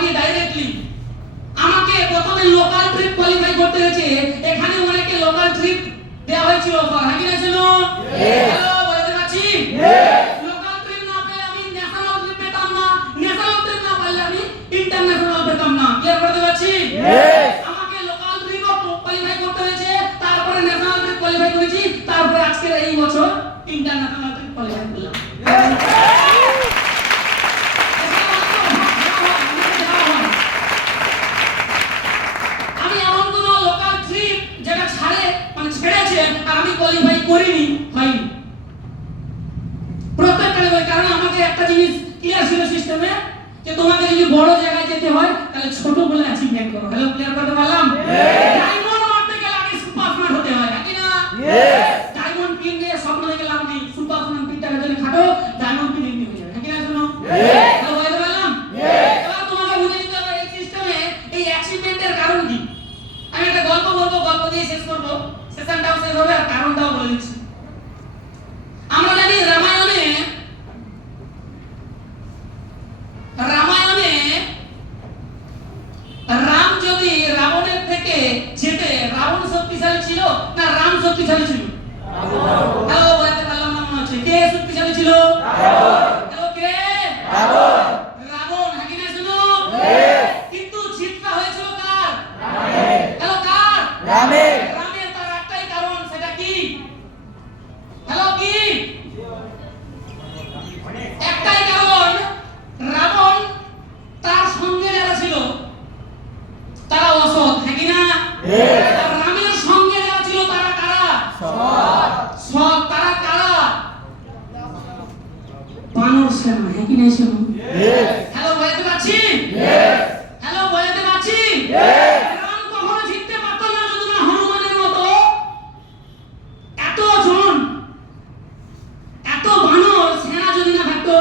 হয়নি ডাইরেক্টলি। আমাকে প্রথমে লোকাল ট্রিপ কোয়ালিফাই করতে হয়েছে। এখানে অনেকে লোকাল ট্রিপ দেওয়া হয়েছিল অফার, হ্যাঁ কি না ছিল? হ্যালো, বলতে পারছি? লোকাল ট্রিপ না পেলে আমি ন্যাশনাল ট্রিপ পেতাম না, ন্যাশনাল ট্রিপ না পারলে আমি ইন্টারন্যাশনাল পেতাম না। ক্লিয়ার করতে পারছি? আমাকে লোকাল ট্রিপ কোয়ালিফাই করতে হয়েছে, তারপরে ন্যাশনাল ট্রিপ কোয়ালিফাই করেছি, তারপরে আজকের এই বছর ইন্টারন্যাশনাল ট্রিপ কোয়ালিফাই করলাম। আমি এমন কোন লোকাল ট্রিপ যেটা ছেড়েছে আর আমি কোয়ালিফাই করিনি, হয়নি। প্রত্যেকটা বই, কারণ আমাকে একটা জিনিস ক্লিয়ার ছিল সিস্টেমে, যে তোমাকে যদি বড় জায়গায় যেতে হয় তাহলে ছোট বলে অ্যাচিভমেন্ট করো। হ্যালো, ক্লিয়ার করতে পারলাম? ডায়মন্ড মারতে গেলে আগে সুপার স্মার্ট হতে হয়, নাকি না? ডায়মন্ড পিন দিয়ে স্বপ্ন দেখে লাভ নেই। সুপার স্মার্ট পিনটাকে যদি খাটো, ডায়মন্ড পিন এমনি হয়ে যাবে, নাকি না? শুনো, হ্যালো, বলতে পারলাম? এবার তোমাকে বুঝে নিতে হবে এই সিস্টেমে এই অ্যাচিভমেন্টের কারণ কি। আমি একটা গল্প বলবো, গল্প দিয়ে শেষ করবো, সেশনটাও শেষ হবে আর কারণটাও বলে দিচ্ছি। আমরা জানি রামায়ণে রাম যদি রাবণের থেকে যেতে, রাবণ শক্তিশালী ছিল না রাম শক্তিশালী ছিল? হ্যালো, বলতে পারলাম না মনে হচ্ছে। কে শক্তিশালী ছিল? হ্যালো, কে? রাবণ, হ্যাঁ কি না? শুনো, কিন্তু জিতটা হয়েছিল কার? হ্যালো, কার? রামের। তার একটাই কারণ, সেটা কি? হ্যালো, কি? একটাই কারণ, রাবণ তার সঙ্গে যারা ছিল তারা অসৎ, হ্যাঁ কি না? আর রামের সঙ্গে যারা ছিল তারা কারা? সৎ। তারা কারা? বানর সেনা, হ্যাঁ কি না? শুনো, হ্যালো, বলতে পারছি? হ্যালো, বলতে পারছি? রাম কখনো জিততে পারতো না যদি না হনুমানের মতো এতজন, এত বানর সেনা যদি না থাকতো,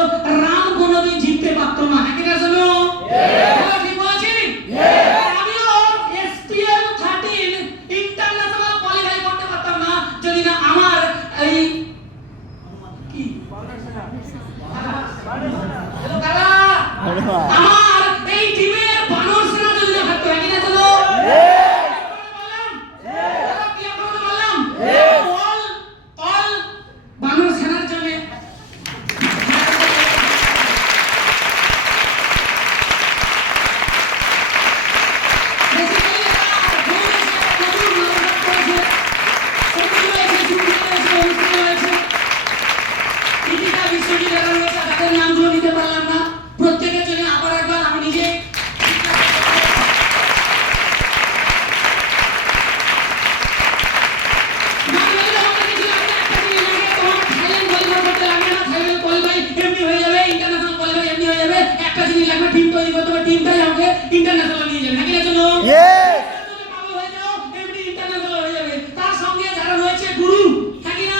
রাম কোনোদিন জিততে পারতো না, হ্যাঁ কি না? শুনো, ঠিক বলেছি? আমিও এসটিএম 13 ইন্টারন্যাশনাল কোয়ালিফাই করতে পারতাম না যদি না আমার এই কি আমার এই টিমের বানর সেনা যদি না থাকতো, হ্যাঁ কি না? শুনো, অল বানর সেনার জন্য নামগুলো নিতে পারলাম না। প্রত্যেকের জন্য আবার একবার আমি নিজে একটা জিনিস লাগবে, টিম তৈরি করতে হবে, টিমটাই আমাকে ইন্টারন্যাশনাল নিয়ে যাবে, নাকি না? চলো, পাগল হয়ে যাও, এমনি ইন্টারন্যাশনাল হয়ে যাবে। তার সঙ্গে যারা রয়েছে গুরু, নাকি না?